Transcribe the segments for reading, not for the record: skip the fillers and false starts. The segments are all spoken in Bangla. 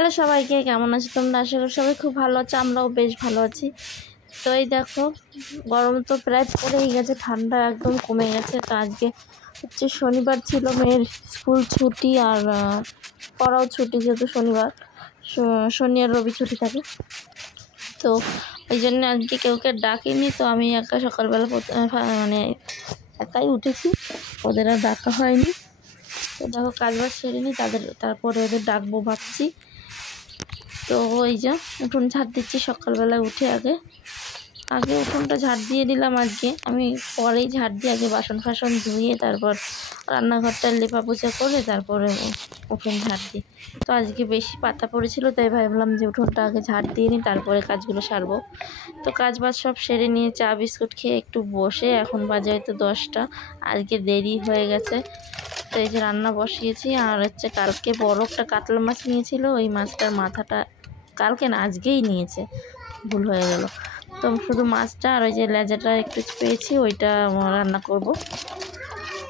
হ্যালো সবাইকে, কেমন আছো তোমরা? আশা করি সবাই খুব ভালো আছে, আমরাও বেশ ভালো আছি। তো এই দেখো, গরম তো প্রায় পড়েই গেছে, ঠান্ডা একদম কমে গেছে। তো আজকে হচ্ছে শনিবার ছিল, মেয়ের স্কুল ছুটি আর পড়াও ছুটি, যেহেতু শনিবার, শনি আর রবি ছুটি থাকে। তো ওই জন্য আজকে কেউকে ডাকিনি। তো আমি একা সকালবেলা মানে একাই উঠেছি, ওদের আর ডাকা হয়নি। তো দেখো কাজবাজ সেরে নিই, তারপরে ওদের ডাকবো ভাবছি। তো ওই যে উঠোন ঝাড় দিচ্ছি সকালবেলা উঠে, আগে উঠোনটা ঝাড় দিয়ে দিলাম। আজকে আমি পরেই ঝাড় দিই, আগে বাসন ফাসন ধুয়ে তারপর রান্নাঘরটা লেপা পোছা করে তারপরে উঠোন ঝাড় দিই। তো আজকে বেশি পাতা পড়েছিল, তাই ভাবলাম যে উঠোনটা আগে ঝাড় দিয়ে নিই, তারপরে কাজগুলো সারবো। তো কাজ বাজ সব সেরে নিয়ে চা বিস্কুট খেয়ে একটু বসে, এখন বাজে হয়তো 10টা। আজকে দেরি হয়ে গেছে। তো এই যে রান্না বসিয়েছি। আর হচ্ছে কালকে বড় একটা কাতলা মাছ নিয়েছিল, ওই মাছটার মাথাটা, কালকে না আজকেই নিয়েছে, ভুল হয়ে গেল। তো শুধু মাছটা আর ওই যে লেজাটা একটু পেয়েছি, ওইটা রান্না করব।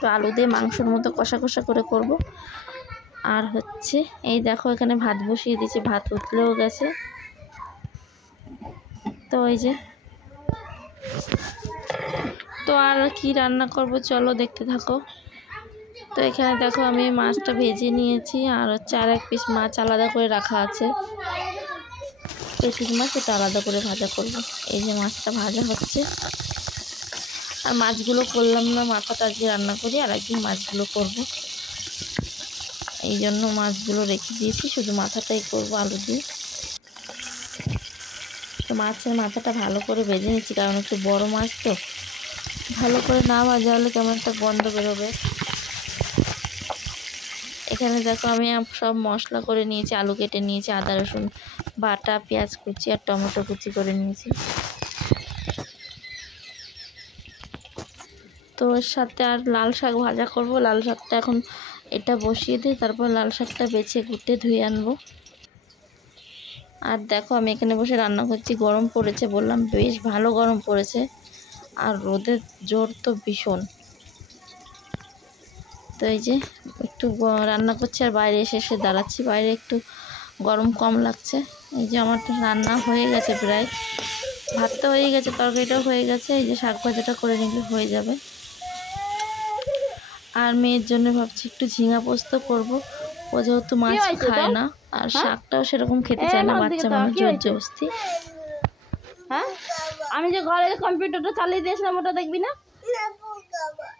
তো আলু দিয়ে মাংসর মতো কষা কষা করে করব। আর হচ্ছে এই দেখো এখানে ভাত বসিয়ে দিয়েছি, ভাত উতলেও গেছে। তো ওই যে, তো আর কি রান্না করব চলো দেখতে থাকো। তো এখানে দেখো আমি মাছটা ভেজে নিয়েছি, আর হচ্ছে আর এক পিস মাছ আলাদা করে রাখা আছে, পেটিস মাছ, এটা আলাদা করে ভাজা করব। এই যে মাছটা ভাজা হচ্ছে। আর মাছগুলো করলাম না, মাথাটা আজকে রান্না করি, আর একদিন মাছগুলো করব, এই জন্য মাছগুলো রেখে দিয়েছি, শুধু মাথাটাই করব আলু দিয়ে। তো মাছের মাথাটা ভালো করে ভেজে নিচ্ছি, কারণ একটু বড় মাছ তো, ভালো করে না ভাজা হলে কেমন একটা গন্ধ বেরোবে। এখানে দেখো আমি সব মশলা করে নিয়েছি, আলু কেটে নিয়েছি, আদা রসুন বাটা, পেঁয়াজ কুচি আর টমেটো কুচি করে নিয়েছি। তো এর সাথে আর লাল শাক ভাজা করব। লাল শাকটা এখন এটা বসিয়ে দিই, তারপর লাল শাকটা বেছে কুটে ধুয়ে আনবো। আর দেখো আমি এখানে বসে রান্না করছি, গরম পড়েছে, বললাম বেশ ভালো গরম পড়েছে, আর রোদের জোর তো ভীষণ। তো এই যে একটু রান্না করছি আর বাইরে এসে দাঁড়াচ্ছি, বাইরে একটু গরম কম লাগছে। এই যে আমার রান্না হয়ে গেছে প্রায়, ভাতটা হয়ে গেছে, তরকারিটাও হয়ে গেছে, এই যে শাক ভাজাটা করে নিলে হয়ে যাবে। আর মেয়ের জন্য ভাবছি একটু ঝিঙা পোস্ত করব, ও যেহেতু মাছ খায় না, আর শাকটাও সেরকম খেতে চায় না, বাচ্চা মানুষ জোর জবস্তি। হ্যাঁ, আমি যে ঘরে কম্পিউটারটা চালিয়ে দিয়েছিলাম ওটা দেখবি না,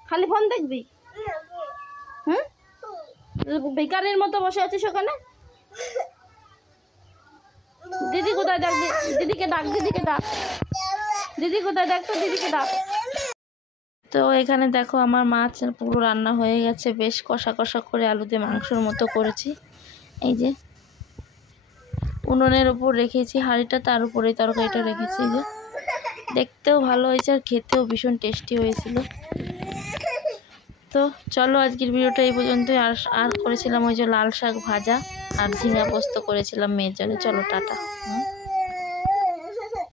খালি ফোন দেখবি? হুম, বেকারের মতো বসে আছিস ওখানে। দিদি কোথায়? ডাক, দিদিকে ডাক, দিদিকে ডাক, দিদি কোথায়? দেখ তো, দিদিকে ডাক। তো এখানে দেখো আমার মাছ পুরো রান্না হয়ে গেছে, বেশ কষা কষা করে আলু দিয়ে মাংসের মতো করেছি। এই যে উনুনের উপর রেখেছি হাঁড়িটা, তার উপরে তরকারিটা রেখেছি। এই যে দেখতেও ভালো হয়েছে আর খেতেও ভীষণ টেস্টি হয়েছিল। তো চলো আজকের ভিডিওটা এই পর্যন্তই। আর করেছিলাম ওই যে লাল শাক ভাজা, আর ঝিঙা পোস্ত করেছিলাম মেয়ের জন্য। চলো টাটা।